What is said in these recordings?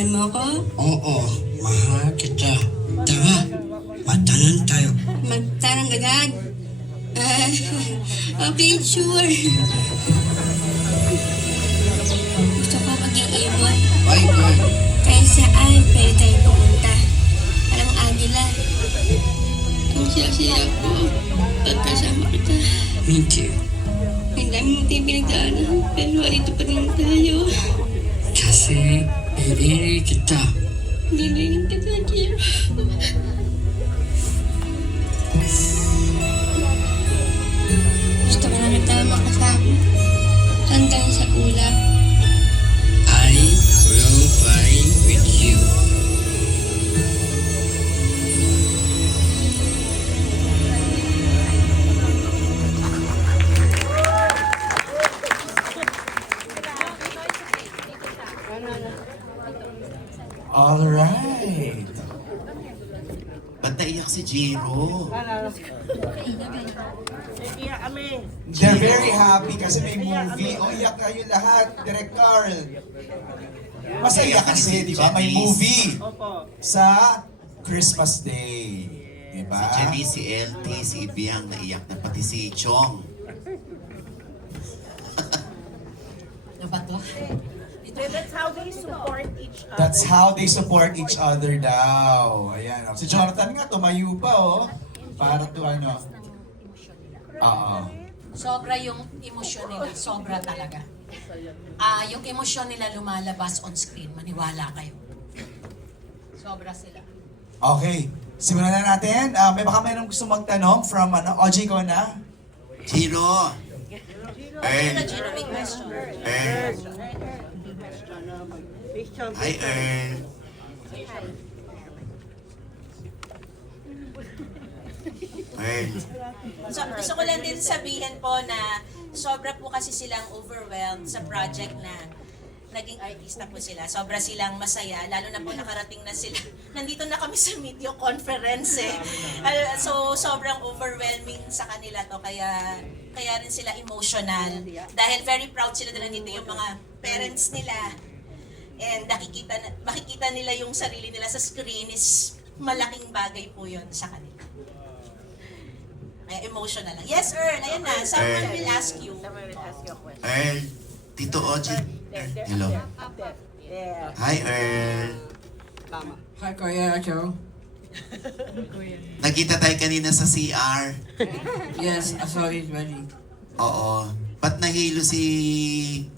Mahal mo ko? Oo, mahal kita. Tara, matanan tayo. Magtarang agad? Okay, sure. Gusto ko mag-iibon. Bye, girl. Kahit saan pwede tayo pumunta. Parang agila. Ang siya-siya ko. Pagkasama kita. Me too. Ang dami mong tayong pinagdaanan. Pero dito pa rin tayo. Kasi, iiri kita. Nilingin kita, Kira. Gusto ko na kita makasama. Hanggang sa ulap. I will fly with you. Alright. Ba't naiyak si Jiro? They're very happy kasi may movie. O, iyak kayo lahat. Direct Carl. Masaya kasi, di ba? May movie sa Christmas Day. Di ba? Si Jenny, si LT, si Ibiang naiyak na pati si Chong. That's how they support each other. That's how they support each other daw. Ayan. Si Jonathan nga, tumayo pa, oh. Para to ano. Oo. Sobra yung emosyon nila. Sobra talaga. Yung emosyon nila lumalabas on screen. Maniwala kayo. Sobra sila. Okay. Simulan na natin. May baka mayroong gusto magtanong from OG ko na. Jiro! Earl! Gino, may question. Earl! Hi, Earl! Earl! So, gusto ko lang din sabihin po na sobra po kasi silang overwhelmed sa project na naging artista po sila. Sobra silang masaya, lalo na po nakarating na sila. Nandito na kami sa video conference eh. So, sobrang overwhelming sa kanila to. Kaya rin sila emotional. Dahil very proud sila na nandito yung mga parents nila. And makikita nila yung sarili nila sa screen is malaking bagay po yun sa kanila. Kaya emotional lang. Yes, Earl, ayan na. Someone will ask you. Earl! Tito Oji! Hello. Hi, Earl! Hi, Kuya Joe. Nakita tayo kanina sa CR. Yes, I saw it ready. Oo. Ba't nahilo si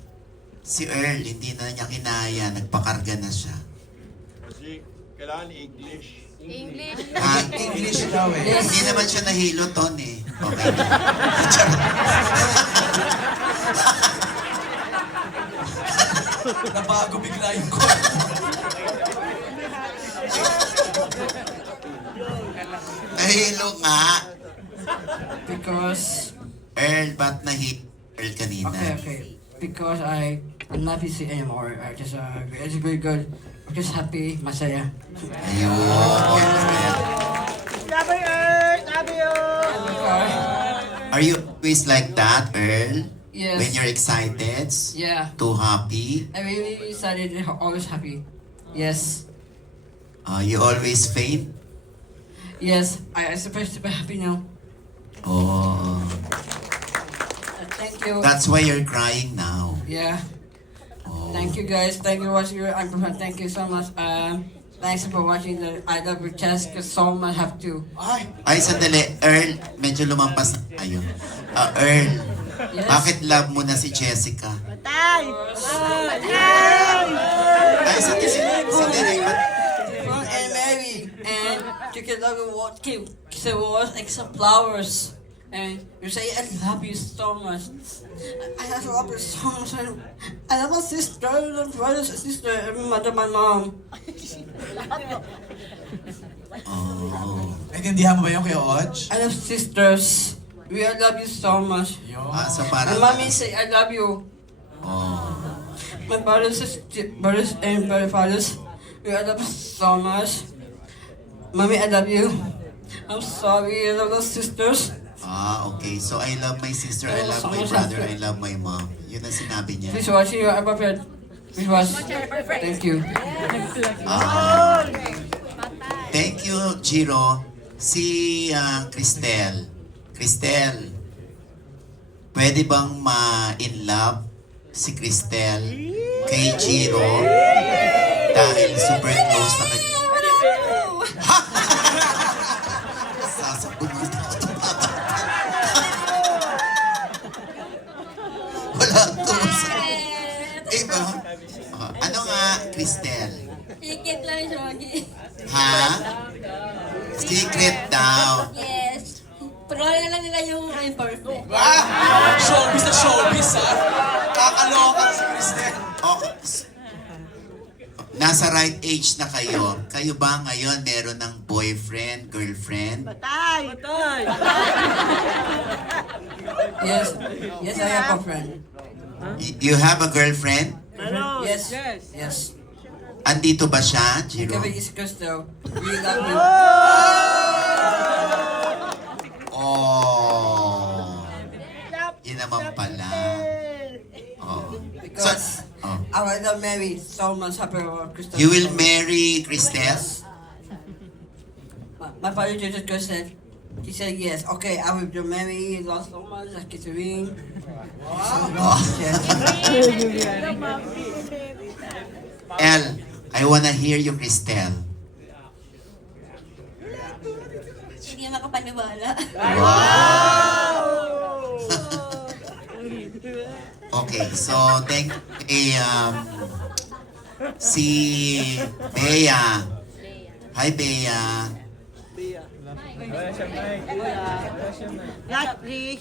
Earl? Hindi na niya kinaya. Nagpakarga na siya. Kasi kailangan English. English daw eh. Hindi naman siya nahilo, Ton eh. Okay. Charot. Nabago bigla yung call. Nahilo nga. Because, Earl, ba't nahilo Earl kanina? okay. Because I'm not busy anymore. It's very good. I'm just happy, masaya. Ayun. Love you, Earth! Love you! Are you always like that, Earl? Yes. When you're excited? Yeah. Too happy? I'm really excited and always happy. Yes. You always faint? Yes, I'm supposed to be happy now. Oh. Thank you. That's why you're crying now. Yeah. Oh. Thank you guys. Thank you for watching. Thank you so much. Thanks for watching the I Love Your Chest because so much have to. Ay, Ay, sandali. Earl, medyo lumampas na tayo. Earl, Yes. bakit love mo na si Jessica? Tay! Ay, sandali. Fun and merry, and you can love what cute. The words except flowers, and you say I love you so much. I love you so much. I love my sister, and brothers and sister, and mother, my mom. Oh. naintindihan mo ba yung Kuya Oj? I love sisters. We I love you so much. So parang... And mommy say I love you. Oh. My brothers and fathers, we I love you so much. Mommy, I love you. I'm sorry, I love those sisters. Okay. So I love my sister, I love my brother, I love my mom. Yun ang sinabi niya. Please watching your iPad. Which was, thank you. Thank you, Jiro. Si Cristel. Cristel, pwede bang ma-in love si Cristel kay Jiro? Dahil super close na kayo. Sasabog mo ito. Wala to. Diba? Ano nga, Cristel? Higit lang, Shoggy. Ha? Secret daw. Yes. Pero na lang nila yung I'm perfect. Ah! Showbiz na showbiz, ha? Kakaloka si Cristel. Okay. Nasa right age na kayo. Kayo ba ngayon meron ng boyfriend, girlfriend? Patay! Patay! Yes, yes, I have a friend. You have a girlfriend? Ano? Yes, yes. Andito ba siya, Jiro? Kevin is Crystal. We love you. Oh. Yun naman pala. Oh. Because Oh. I want to marry so much happy about Crystal. You will marry Cristel? My father just said, he said yes. Okay, I will marry you. Lost so much. I kiss a ring. Oh. Yes. El, I wanna hear you, Cristel. Hindi makapaniwala. Okay, so thank si Bea. Hi, Bea. Last, please.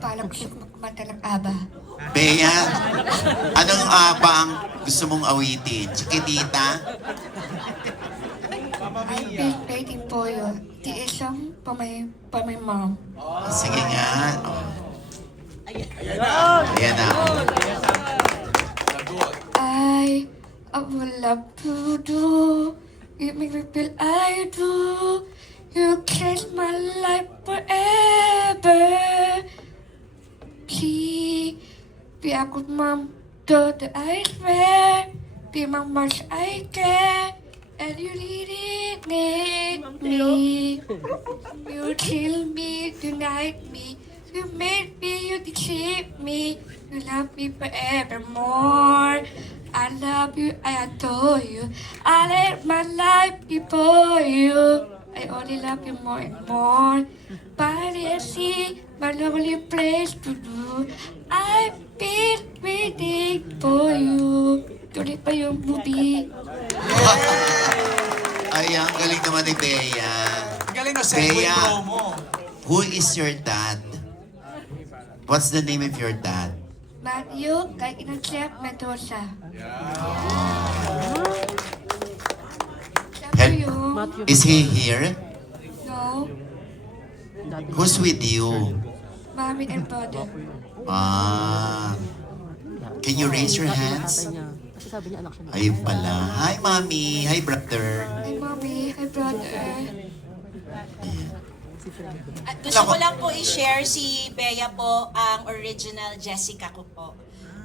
Paano ko siya kumanta ng ABBA? Bea, anong ba ang gusto mong awitin? Chiquitita? I've been waiting for you. The isang for my mom. Sige nga. Oh. Ayan na. Oh. I would love to do. You make me feel I do. You change my life forever. Please be a good mom. Do the I swear. Be my much I care. And you really need me. You kill me, unite me. You made me, you deceive me. You love me forevermore. I love you, I adore you. I let my life before you. I only love you more and more. Body and sea, my lonely place to do. I've been waiting for you. Tuloy pa yung movie. Ay, ang galing naman ni Bea. Galing na segue Bea. promo. Who is your dad? What's the name of your dad? Matthew, kay Inang Chef Mendoza. Hel- you. Is he here? No, Who's with you? mommy and brother. Ah. Can you raise your hands? Ayun pala. Hi, mommy. Hi, brother. Hi, mommy. Hi, brother. At gusto ko lang po i-share si Bea po ang original Jessica ko po.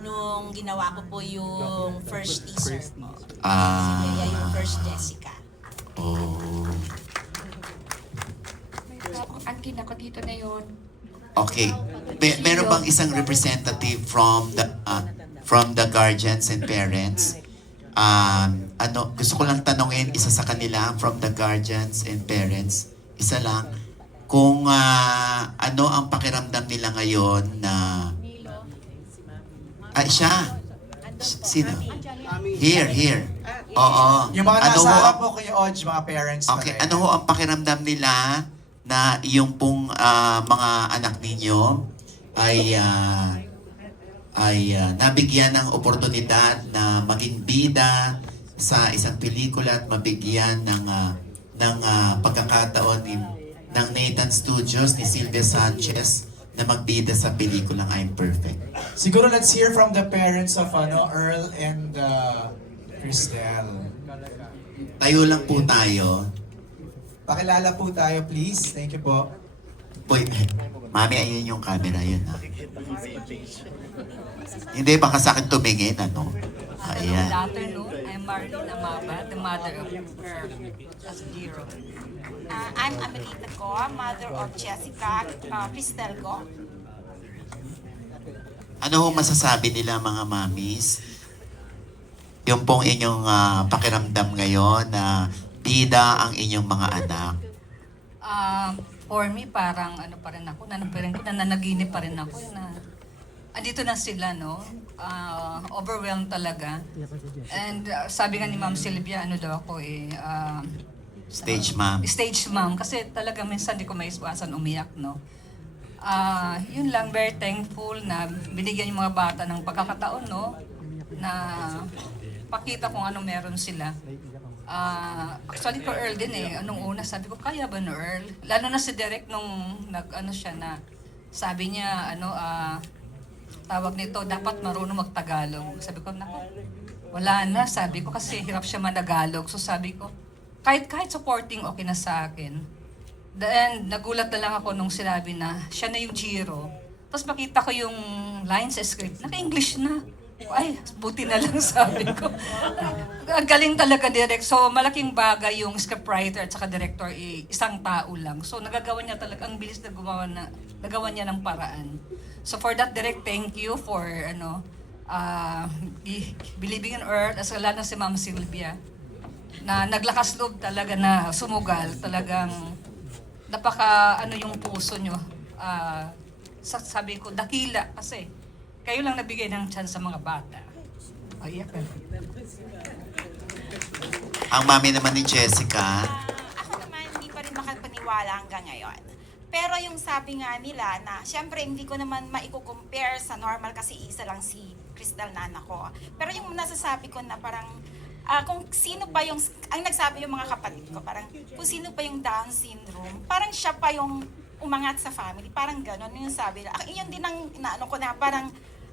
Nung ginawa ko po yung first teaser po. Si Bea yung first Jessica. Oh. Ang auntie na ko dito na yun. Okay. Meron bang isang representative from the guardians and parents? Ano, gusto ko lang tanungin isa sa kanila from the guardians and parents. Isa lang. Kung ano ang pakiramdam nila ngayon na siya. Sino? Here. Oo. Yung mga Ano nasa ho harap ang- po Kuya Odge, mga parents. Okay, na rin. ano ho ang pakiramdam nila na yung pong mga anak ninyo ay nabigyan ng oportunidad na maging bida sa isang pelikula at mabigyan ng pagkakataon ng Nathan Studios ni Sylvia Sanchez na magbida sa pelikulang I'm Perfect. Siguro let's hear from the parents of Earl and Cristel. Tayo lang po tayo. Pakilala po tayo, please. Thank you po. Uy, mami, ayun yung camera yun, ha? Hindi, baka sa akin tumingin, ano? Good Ayan. afternoon. I'm Marlene Amaba, the mother of Earl as Jiro. I'm Amelita Go, mother of Jessica, Cristel Go. Ano hong masasabi nila mga mamis? Yung pong inyong pakiramdam ngayon na bida ang inyong mga anak. For me, parang ano pa rin ako, nananaginip pa rin ako na andito na sila, no? Overwhelmed talaga. And sabi nga ni Ma'am Sylvia, ano daw ako Stage ma'am. stage mom. Kasi talaga minsan di ko maiwasan umiyak, no? Yun lang, very thankful na binigyan yung mga bata ng pagkakataon, no? Na pakita kung ano meron sila. Actually ko Earl din anong una sabi ko kaya ba no Earl? Lalo na si Derek nung nag-ano siya na sabi niya tawag nito dapat marunong magtagalog. Sabi ko nako wala na sabi ko kasi hirap siya managalog. So sabi ko kahit supporting okay na sa akin. Then nagulat na lang ako nung sinabi na siya na yung Jiro. Tapos makita ko yung lines sa script, naka-English na. Ay, buti na lang sabi ko. Ang galing talaga direct. So, malaking bagay yung scriptwriter at saka director, isang tao lang. So, nagagawa niya talaga, ang bilis na nagawa niya ng paraan. So, for that direct, thank you for, believing in Earth, as well na si Ma'am Sylvia, na naglakas loob talaga na sumugal, talagang napaka, yung puso nyo. Sabi ko, dakila kasi. Kayo lang nabigay ng chance sa mga bata. Ayak. Ang mami naman ni Jessica, Ako naman, hindi pa rin makapaniwala hanggang ngayon. Pero yung sabi nga nila na, syempre hindi ko naman maiko-compare sa normal kasi isa lang si Cristel na anak ko. Pero yung nasasabi ko na parang, kung sino pa yung, ang nagsabi yung mga kapatid ko, parang kung sino pa yung Down syndrome, parang siya pa yung umangat sa family, parang gano'n yung sabi na. Yun din ang inaano ko na parang,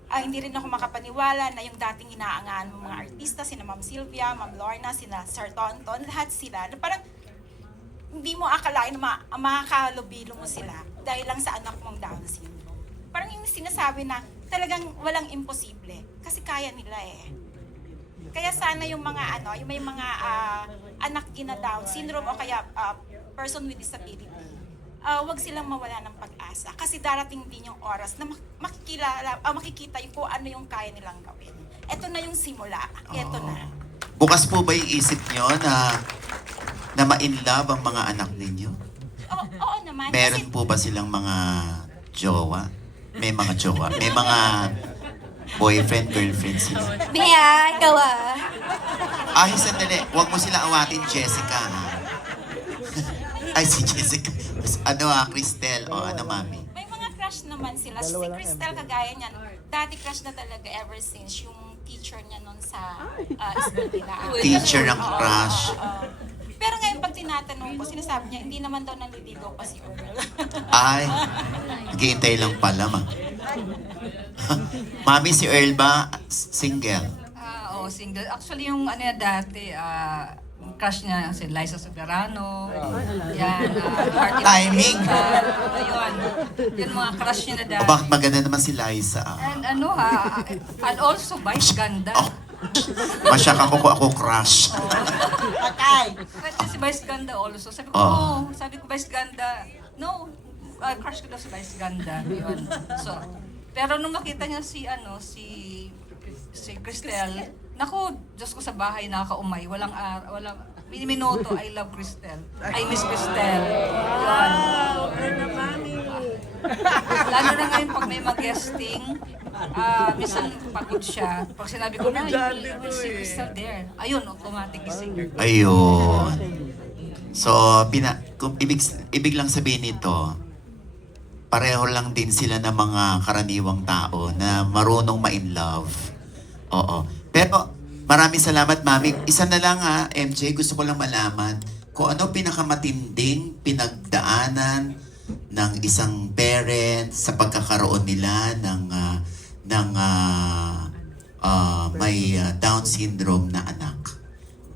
hindi rin ako makapaniwala na yung dating inaangaan ng mga artista, sina Ma'am Sylvia, Ma'am Lorna, sina Sir Tonton, lahat sila, na parang hindi mo akalain na makakalubilo mo sila dahil lang sa anak mong Down syndrome. Parang yung sinasabi na talagang walang imposible kasi kaya nila eh. Kaya sana yung mga yung may mga anak din na Down syndrome o kaya person with disability, wag silang mawala ng pag-asa kasi darating din yung oras na makikita yung kung ano yung kaya nilang gawin. Ito na yung simula. Ito na. bukas po ba yung isip nyo na ma-inlove ang mga anak ninyo? Oo naman. Meron Kasi, po ba silang mga jowa? May mga jowa? May mga boyfriend, girlfriend sila? Mia, ikaw Sandali. Huwag mo sila awatin, Jessica, ha? Ay, si Jessica. Cristel. Mami? may mga crush naman sila. Si Cristel kagaya niyan. Dati crush na talaga ever since yung teacher niya nun sa school nila. Teacher ng crush. Pero ngayon pag tinatanong ko, sinasabi niya, hindi naman daw naliligaw pa si Earl. Ay, naghihintay lang pala, ma. Mami, si Earl ba single? Single. Actually, yung dati, crush niya si Liza Soberano. Yan. Timing. Ayun. Yan mga crush niya na dati. Bakit maganda naman si Liza? And and also Vice Ganda. Masyak ako crush. Kasi si Vice Ganda also. Sabi ko, sabi ko Vice Ganda. No, crush ko daw si Vice Ganda. Yun. So, pero nung makita niya si Cristel, naku, Diyos ko sa bahay nakakaumay. Walang minuto, I love Cristel. I miss Cristel. Yun. Lalo na ngayon pag may mag-guesting, minsan pagod siya. Pag sinabi ko na, you will see Cristel there. Ayun, automatic gising. Ayun. So, kung ibig lang sabihin nito, pareho lang din sila ng mga karaniwang tao na marunong ma-in-love. Oo. Pero, maraming salamat, Mami. Isa na lang MJ, gusto ko lang malaman kung ano pinakamatinding pinagdaanan ng isang parent sa pagkakaroon nila ng may Down syndrome na anak.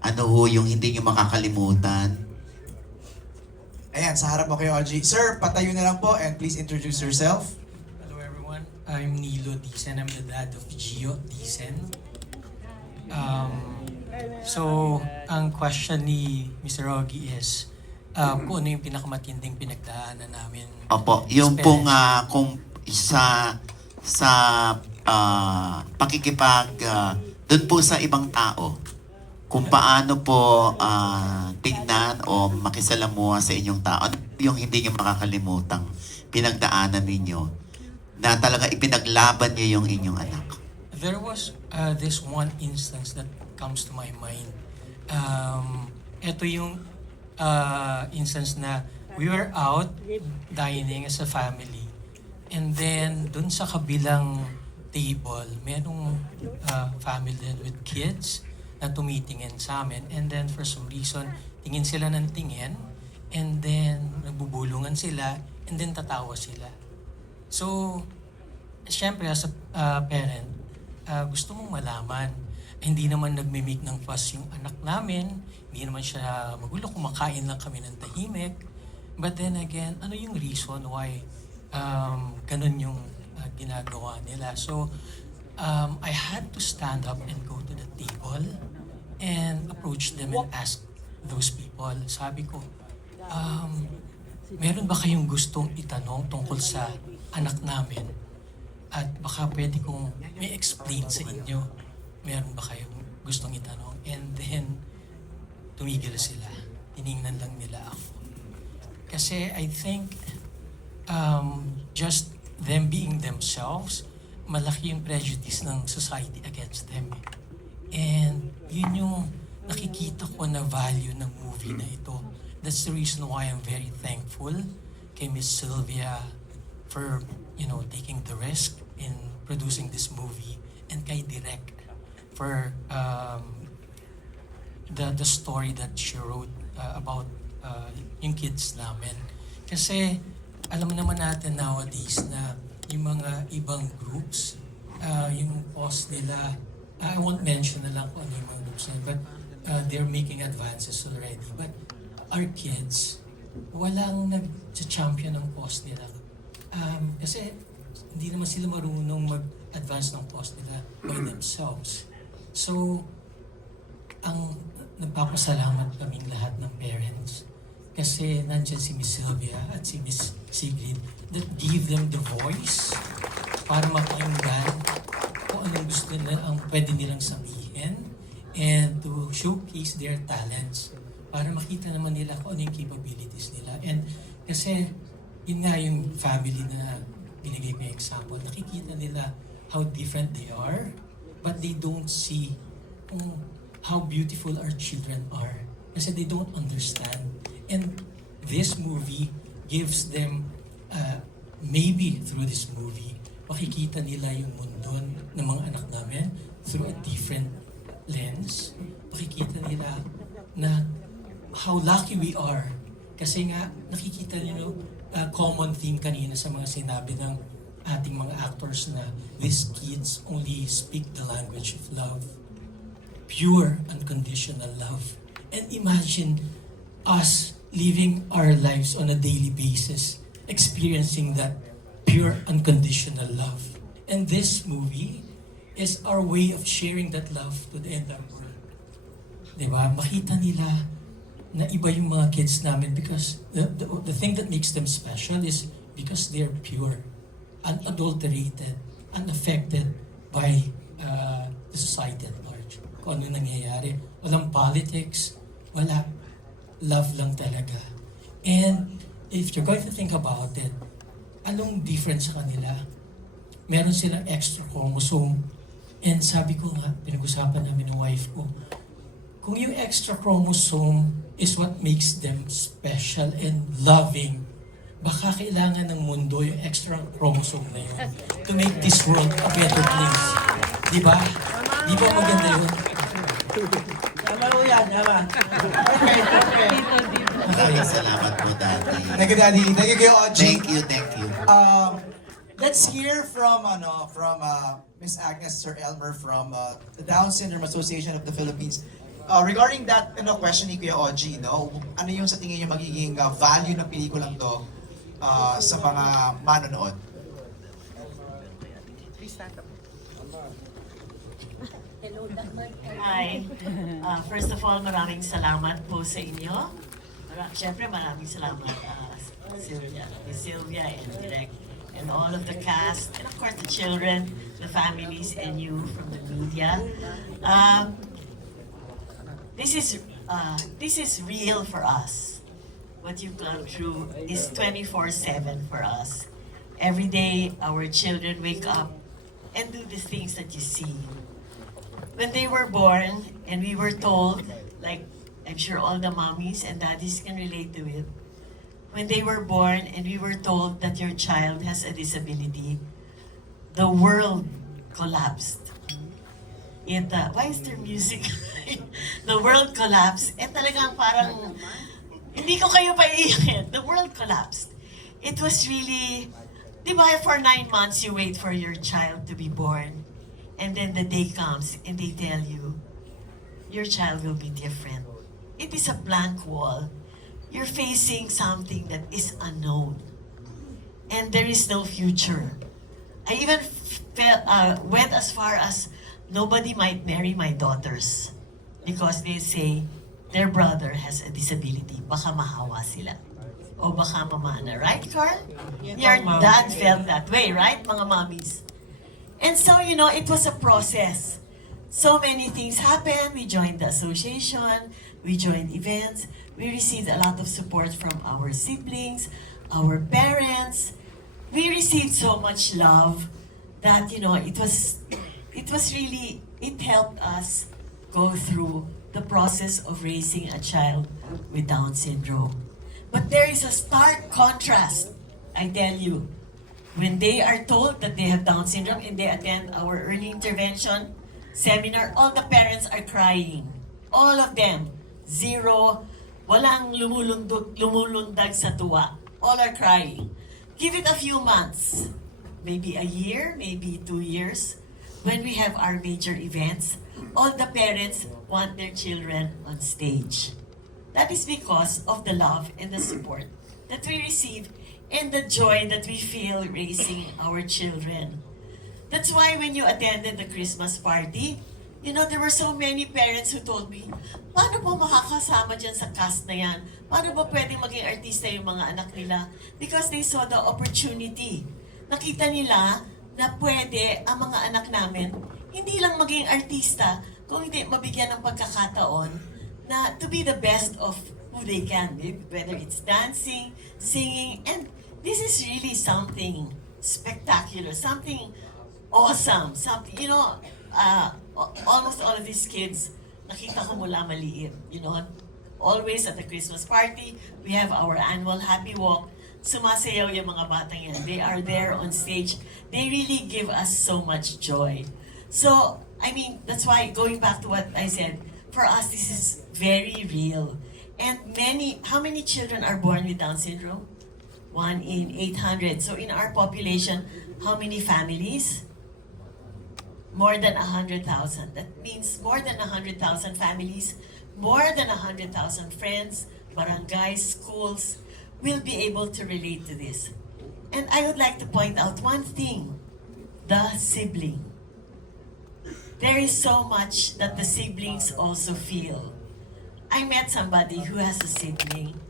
Ano ho yung hindi nyo makakalimutan Ayan, sa harap mo kayo, Audrey. Sir, patayo na lang po and please introduce yourself. Hello everyone, I'm Nilo Dicen. I'm the dad of Gio Dicen. So, ang question ni Mr. Rogi is, kung ano yung pinakamatinding pinagdaanan namin. Opo, yung as pong parents. kung sa pakikipag doon po sa ibang tao, kung paano po tignan o makisalamuha sa inyong tao, ano yung hindi nyo makakalimutang pinagdaanan ninyo na talaga ipinaglaban nyo yung inyong anak. There was this one instance that comes to my mind. Ito yung instance na we were out dining as a family. And then, dun sa kabilang table, merong family with kids na tumitingin sa amin. And then, for some reason, tingin sila ng tingin. And then, nagbubulungan sila. And then, tatawa sila. So, syempre, as a parent, gusto mong malaman. Hindi naman nagmimik ng fuss yung anak namin. Hindi naman siya magulo. Kumakain lang kami ng tahimik. But then again, ano yung reason why ganun yung ginagawa nila? So, I had to stand up and go to the table and approach them and ask those people. Sabi ko, meron ba kayong gustong itanong tungkol sa anak namin? At baka pwede kong may explain sa inyo. Meron ba kayong gustong itanong? And then, tumigil sila. Tiningnan lang nila ako. Kasi I think just them being themselves, malaki yung prejudice ng society against them. And yun yung nakikita ko na value ng movie na ito. That's the reason why I'm very thankful kay Miss Sylvia for, taking the risk in producing this movie, and kay Direk for the story that she wrote about yung kids namin. Kasi alam naman natin nowadays na yung mga ibang groups, yung post nila, I won't mention na lang kung ano yung mga groups nila, but they're making advances already. But our kids, walang nag-champion ng post nila. Kasi hindi naman sila marunong mag-advance ng post nila by themselves. So, ang nagpapasalamat kaming lahat ng parents kasi nandyan si Miss Sylvia at si Miss Sigrid that give them the voice para mapakinggan kung anong gusto nila, ang pwede nilang sabihin, and to showcase their talents para makita naman nila kung ano yung capabilities nila. And kasi yun nga yung family na binigay ko yung example, nakikita nila how different they are, but they don't see how beautiful our children are kasi they don't understand. And this movie gives them, maybe through this movie, makikita nila yung mundo ng mga anak namin through a different lens. Makikita nila na how lucky we are kasi nga nakikita nyo common theme kanina sa mga sinabi ng ating mga actors na these kids only speak the language of love. Pure, unconditional love. And imagine us living our lives on a daily basis, experiencing that pure, unconditional love. And this movie is our way of sharing that love to the entire world. Diba? Makita nila na iba yung mga kids namin because the thing that makes them special is because they're pure, unadulterated, unaffected by the society at large. Kung ano nangyayari. Walang politics, wala. Love lang talaga. And if you're going to think about it, anong difference sa kanila? Meron silang extra chromosome. And sabi ko nga, pinag-usapan namin ng wife ko, kung yung extra chromosome is what makes them special and loving, baka kailangan ng mundo yung extra chromosome na yun to make this world a better place. Di ba? Di ba maganda yun? Tama po yan, tama. Maraming salamat po, Daddy. Thank you, Daddy. Thank you, kayo, Audrey. Thank you. Let's hear from Miss Agnes Sir Elmer from the Down Syndrome Association of the Philippines. regarding that question ni Kuya Oji, no, ano yung sa tingin niyo magiging value ng pelikulang to sa mga manonood? Hi. First of all, maraming salamat po sa inyo. Siyempre, maraming salamat Sylvia and Direk and all of the cast and of course the children, the families, and you from the media. This is real for us. What you've gone through is 24/7 for us. Every day, our children wake up and do the things that you see. When they were born, and we were told, like I'm sure all the mommies and daddies can relate to it, when they were born and we were told that your child has a disability, the world collapsed. Why is there music? The world collapsed. Talagang parang, hindi ko kayo paiiyakin. The world collapsed. It was really, di ba, for 9 months you wait for your child to be born. And then the day comes and they tell you, your child will be different. It is a blank wall. You're facing something that is unknown. And there is no future. I even went as far as nobody might marry my daughters because they say their brother has a disability. Baka mahawa sila. O baka mamana. Right, Carl? Your dad felt that way, right, mga mommies? And so, it was a process. So many things happened. We joined the association. We joined events. We received a lot of support from our siblings, our parents. We received so much love that, it helped us go through the process of raising a child with Down syndrome. But there is a stark contrast, I tell you. When they are told that they have Down syndrome and they attend our early intervention seminar, all the parents are crying. All of them. Zero. Walang lumulundag sa tuwa. All are crying. Give it a few months. Maybe a year, maybe 2 years. When we have our major events, all the parents want their children on stage. That is because of the love and the support that we receive and the joy that we feel raising our children. That's why when you attended the Christmas party, there were so many parents who told me, paano po makakasama dyan sa cast na yan? Paano ba pwedeng maging artista yung mga anak nila? Because they saw the opportunity. Nakita nila na pwede ang mga anak namin hindi lang maging artista, kung hindi mabigyan ng pagkakataon na to be the best of who they can be, whether it's dancing, singing, and this is really something spectacular, something awesome, something, almost all of these kids, nakita ko mula maliit, always at the Christmas party, we have our annual Happy Walk, sumasayaw yung mga batang yan. They are there on stage. They really give us so much joy. So, that's why, going back to what I said, for us, this is very real. And how many children are born with Down syndrome? 1 in 800. So in our population, how many families? More than 100,000. That means more than 100,000 families, more than 100,000 friends, barangays, schools will be able to relate to this. And I would like to point out one thing, the sibling. There is so much that the siblings also feel. I met somebody who has a sibling.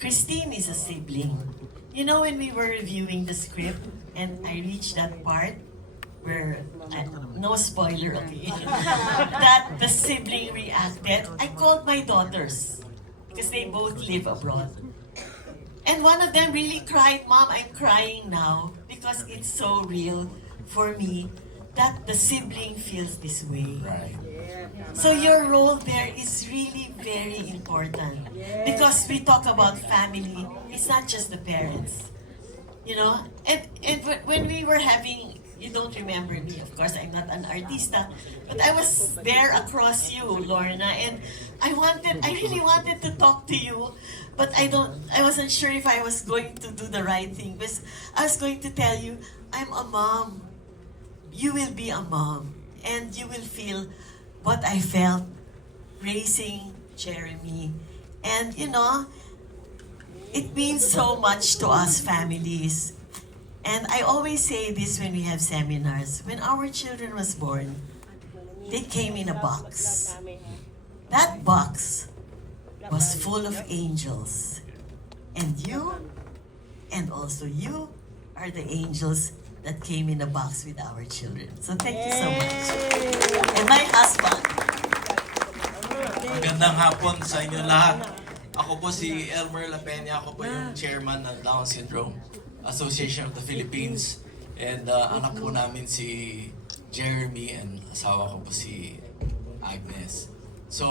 Christine is a sibling. When we were reviewing the script and I reached that part where, no spoiler, okay, that the sibling reacted, I called my daughters because they both live abroad. And one of them really cried, Mom, I'm crying now because it's so real for me that the sibling feels this way. Right. So your role there is really very important because we talk about family. It's not just the parents, And when we were having, you don't remember me, of course, I'm not an artista, but I was there across you, Lorna, and I really wanted to talk to you, but I wasn't sure if I was going to do the right thing because I was going to tell you, I'm a mom. You will be a mom, and you will feel what I felt raising Jeremy. And you know, it means so much to us families. And I always say this when we have seminars. When our children was born, they came in a box. That box was full of angels. And you, and also you, are the angels that came in a box with our children. So thank you so much. And my husband. Magandang hapon sa inyo lahat. Ako po si Elmer La Peña. Ako po yung chairman ng Down Syndrome Association of the Philippines. And anak po namin si Jeremy and asawa ko po si Agnes. So,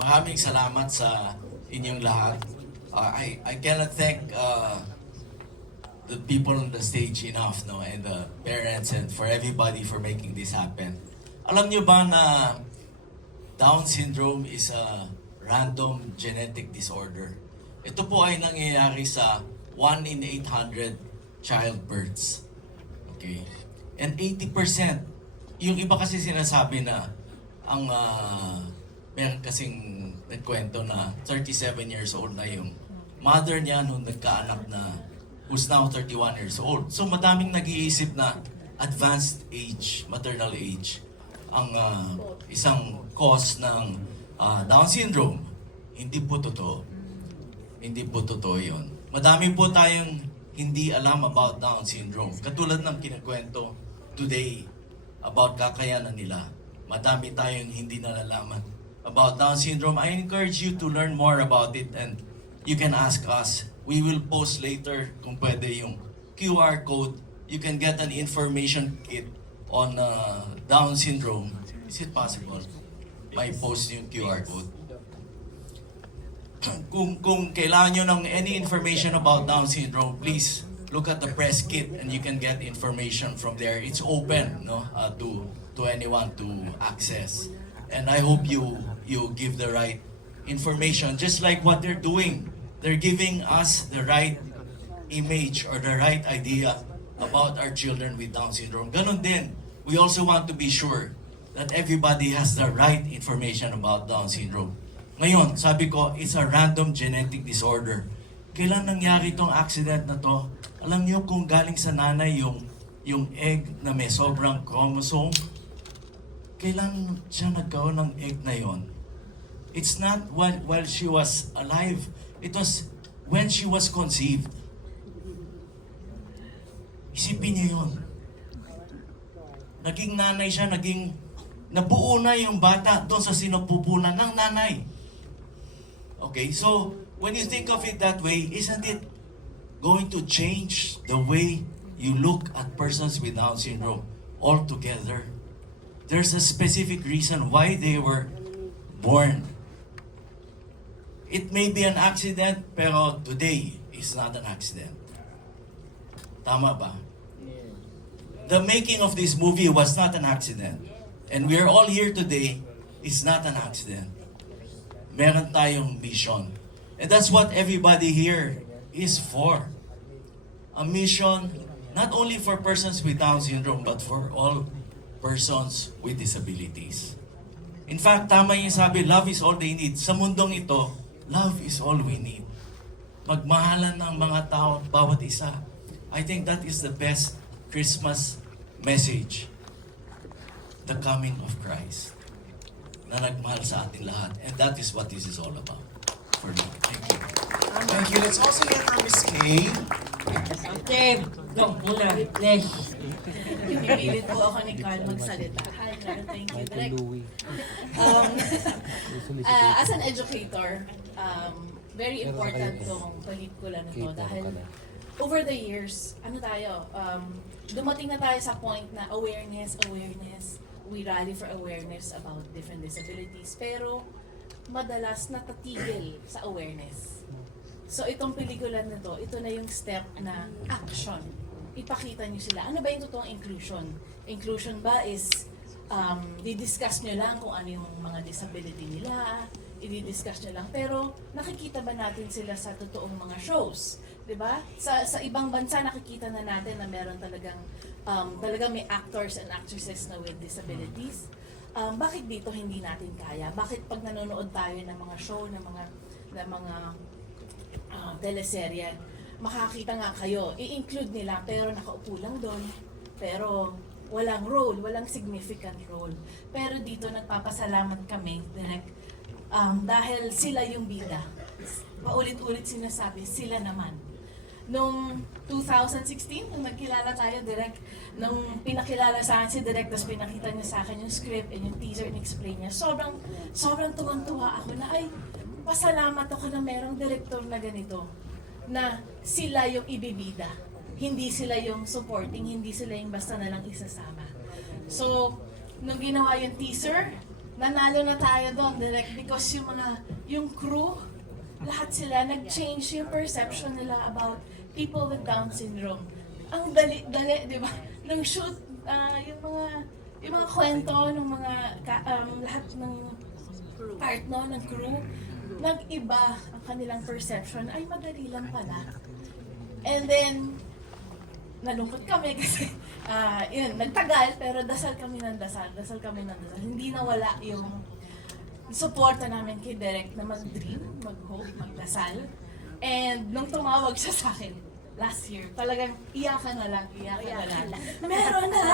maraming salamat sa inyong lahat. I cannot thank the people on the stage enough, no, and the parents and for everybody for making this happen. Alam niyo ba na Down syndrome is a random genetic disorder? Ito po ay nangyayari sa 1 in 800 childbirths. Okay? And 80%, yung iba kasi sinasabi na ang meron kasing nagkwento na 37 years old na yung mother niya nung nagkaanak na who's now 31 years old. So madaming nag-iisip na advanced age, maternal age, ang isang cause ng Down syndrome. Hindi po totoo. Hindi po totoo yun. Madami po tayong hindi alam about Down syndrome. Katulad ng kinakwento today about kakayanan nila. Madami tayong hindi nalalaman about Down syndrome. I encourage you to learn more about it and you can ask us. We will post later kung pwede yung QR code. You can get an information kit on Down syndrome. Is it possible? May post yung QR code. Kung kailangan nyo ng any information about Down syndrome, please look at the press kit and you can get information from there. It's open, no, to anyone to access. And I hope you give the right information, just like what they're doing. They're giving us the right image or the right idea about our children with Down syndrome. Ganon din, we also want to be sure that everybody has the right information about Down syndrome. Ngayon, sabi ko, it's a random genetic disorder. Kailan nangyari itong accident na to? Alam niyo kung galing sa nanay yung egg na may sobrang chromosome, kailan siya nagkaroon ng egg na yon? It's not while she was alive. It was when she was conceived. Isipin niyo yun. Naging nanay siya, nabuo na yung bata doon sa sinupupunan ng nanay. Okay, so when you think of it that way, isn't it going to change the way you look at persons with Down syndrome altogether? There's a specific reason why they were born. It may be an accident, pero today is not an accident. Tama ba? The making of this movie was not an accident. And we are all here today, it's not an accident. Meron tayong mission. And that's what everybody here is for. A mission not only for persons with Down syndrome, but for all persons with disabilities. In fact, tama yung sabi, love is all they need. Sa mundong ito, love is all we need. Magmahalan ng mga tao, bawat isa. I think that is the best Christmas message. The coming of Christ. Na nagmahal sa ating lahat. And that is what this is all about. For me. Thank you. Thank you. Let's also hear from Miss Kay. Dave, go muna. Next. Pinipilit po ako ni Carl magsalita. Hi, Carl. Thank you. Direct. As an educator, very important tong pelikula na to dahil over the years, dumating na tayo sa point na awareness. We rally for awareness about different disabilities. Pero madalas natatigil sa awareness. So itong pelikula na to, ito na yung step na action. Ipakita niyo sila. Ano ba yung totoong inclusion? Inclusion ba is di-discuss nyo lang kung ano yung mga disability nila, i-discuss nyo lang. Pero nakikita ba natin sila sa totoong mga shows? Diba? Sa ibang bansa nakikita na natin na meron talagang may actors and actresses na with disabilities. bakit dito hindi natin kaya? Bakit pag nanonood tayo ng mga show, ng mga teleserye, makakita nga kayo, i-include nila pero nakaupo lang doon, pero walang role, walang significant role. Pero dito nagpapasalamat kami, direct, dahil sila yung bida. Paulit-ulit sinasabi, sila naman. Nung 2016, nung nagkilala tayo, direct, nung pinakilala sa akin si Direct, tapos pinakita niya sa akin yung script and yung teaser and explain niya, sobrang tuwang-tuwa ako na, ay, pasalamat ako na merong director na ganito, na sila yung ibibida. Hindi sila yung supporting, hindi sila yung basta na lang isasama. So, nung ginawa yung teaser, nanalo na tayo doon, Direct, because yung crew, lahat sila, nag-change yung perception nila about people with Down syndrome. Ang dali, di ba? Nung shoot, yung mga kwento ng mga lahat ng part ng crew, nag-iba ang kanilang perception. Ay, madali lang pala. And then, nalungkot kami kasi yun, nagtagal, pero dasal kami ng dasal. Hindi nawala yung suporta namin kay Direk na mag-dream, mag-hope, magdasal. And nung tumawag siya sa akin last year, talagang iyakan na lang. Meron na!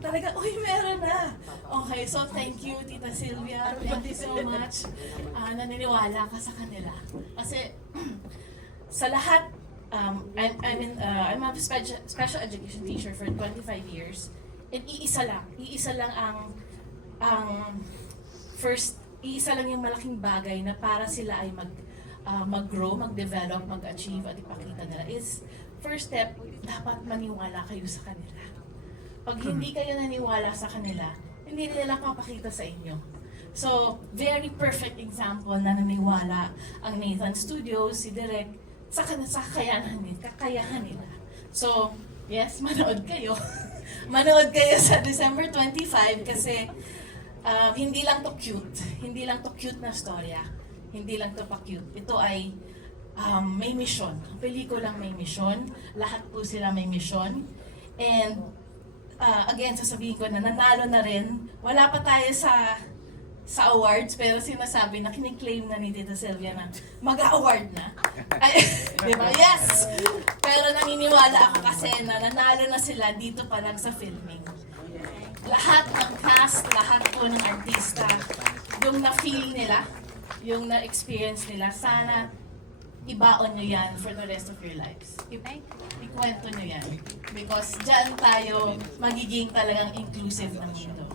Talagang, uy, meron na! Okay, so thank you, Tita Sylvia. Thank you so much. Naniniwala ka sa kanila. Kasi sa lahat, I'm a special education teacher for 25 years. And iisa lang ang first, iisa lang yung malaking bagay na para sila ay mag-grow, mag-develop, mag-achieve at ipakita nila is, first step, dapat maniwala kayo sa kanila. Pag hindi kayo naniwala sa kanila, hindi nila papakita sa inyo. So, very perfect example na naniwala ang Nathan Studios, si Direk, sa kakayahan nila. So, yes, manood kayo. Manood kayo sa December 25 kasi hindi lang to cute na storya. Hindi lang to pa-cute. Ito ay may mission. Ang pelikulang may mission. Lahat po sila may mission. And again, sasabihin ko na nanalo na rin. Wala pa tayo sa awards, pero sinasabi na kiniklaim na ni Tita Sylvia na mag-award na. Ay, di ba? Yes! Pero naniniwala ako kasi na nanalo na sila dito pa lang sa filming. Lahat ng cast, lahat po ng artista, yung na-feel nila, yung na-experience nila, sana ibaon nyo yan for the rest of your lives. Ikwento nyo yan. Because dyan tayo magiging talagang inclusive ng mundo.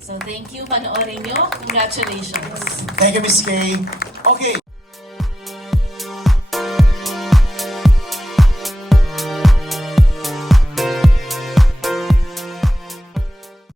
So thank you, panoorin nyo. Congratulations. Thank you, Miss Kay. Okay.